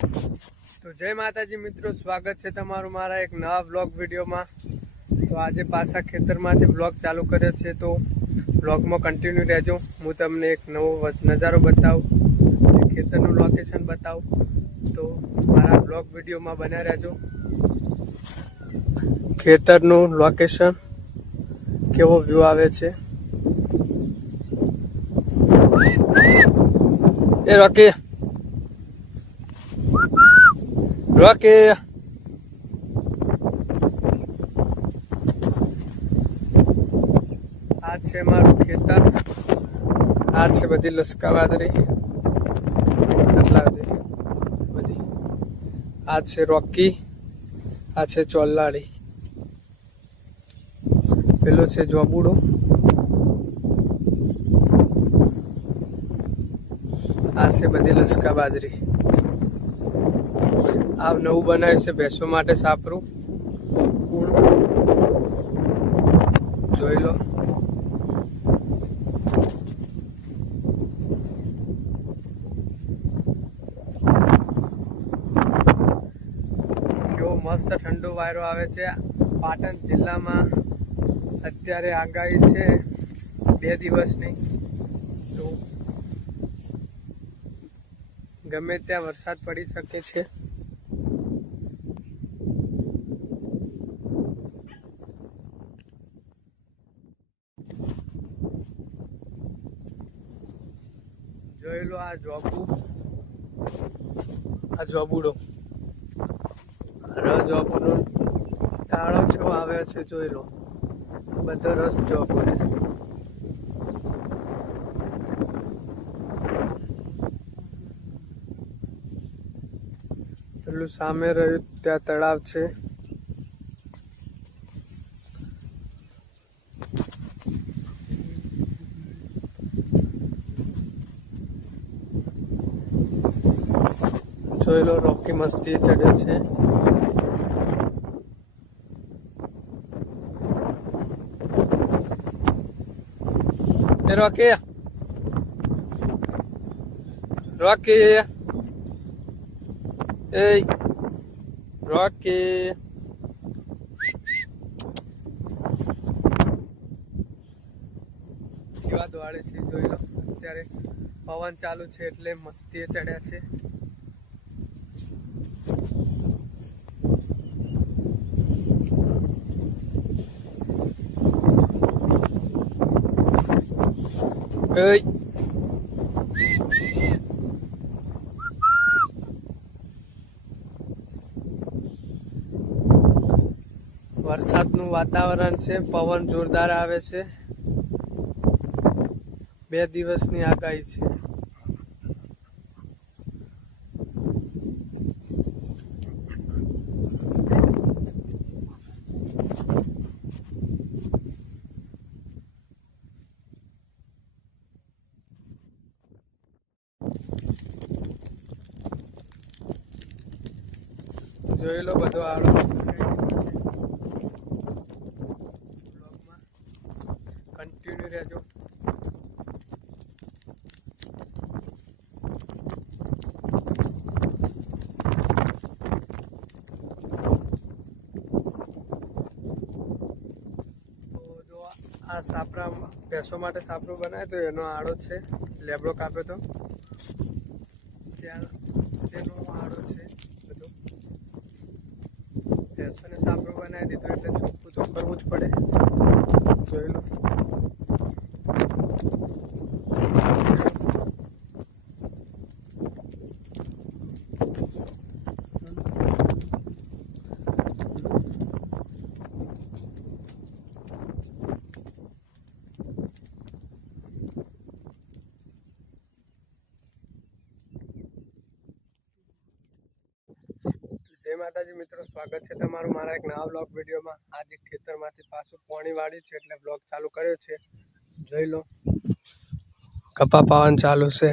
તો જય માતાજી મિત્રો, સ્વાગત છે તમારું મારા એક નવા બ્લોગ વિડીયોમાં। તો આજે પાછા ખેતરમાંથી બ્લોગ ચાલુ કર્યો છે, તો બ્લોગમાં કન્ટિન્યુ રહેજો। હું તમને એક નવો નજારો બતાવું, ખેતરનું લોકેશન બતાવું, તો મારા બ્લોગ વિડીયોમાં બન્યા રહેજો। ખેતરનું લોકેશન કેવો વ્યૂ આવે છે એ રોકી રોકી આ છે મારું ખેતર, આ છે બધી લસકા વાદળી, બધી આ છે રોકી, આ છે ચોલ્લાડી, પેલો છે જોબુડો, આ છે બધી લસકા બાજરી। આ નવું બનાવ્યું છે ભેંસો માટે સાપરું, જોઈ લો। કેવો મસ્ત ઠંડો વાયરો આવે છે। પાટણ જિલ્લામાં અત્યારે આગાહી છે 2 દિવસની, તો ગમે ત્યાં વરસાદ પડી શકે છે। જોઈ લો આ જોબુડો, જોબુડો ટાળો જેવો આવ્યો છે, જોઈ લો બધો રસ જોબુડે। પેલું સામે રહ્યું ત્યાં તળાવ છે, જોઈ લો રોકી મસ્તી ચડ્યો છે। રોકી રોકી એ રોકી કેવા દોડે છે, જોઈ લો। અત્યારે પવન ચાલુ છે એટલે મસ્તીએ ચડ્યા છે। વરસાદનું વાતાવરણ છે, પવન જોરદાર આવે છે, 2 દિવસની આગાહી છે। જોઈ લો બધો આડો કન્ટિન્યુ રહેજો। આ સાપરા ભેંસો માટે સાપરું બનાવે તો એનો આડો છે, લેબડો કાપ્યો તો ત્યાં તેનો આડો છે બધો। ભેંસોને સાપરું બનાવી દીધું એટલે ચોખ્ખું તો કરવું જ પડે, જોઈ લો। જય માતાજી મિત્રો, સ્વાગત છે તમારું મારા એક નવા બ્લોગ વિડીયોમાં। આજે ખેતરમાંથી પાછું પાણી વાળી છે એટલે બ્લોગ ચાલુ કર્યો છે, જોઈ લો। કપા પાવાનું ચાલુ છે।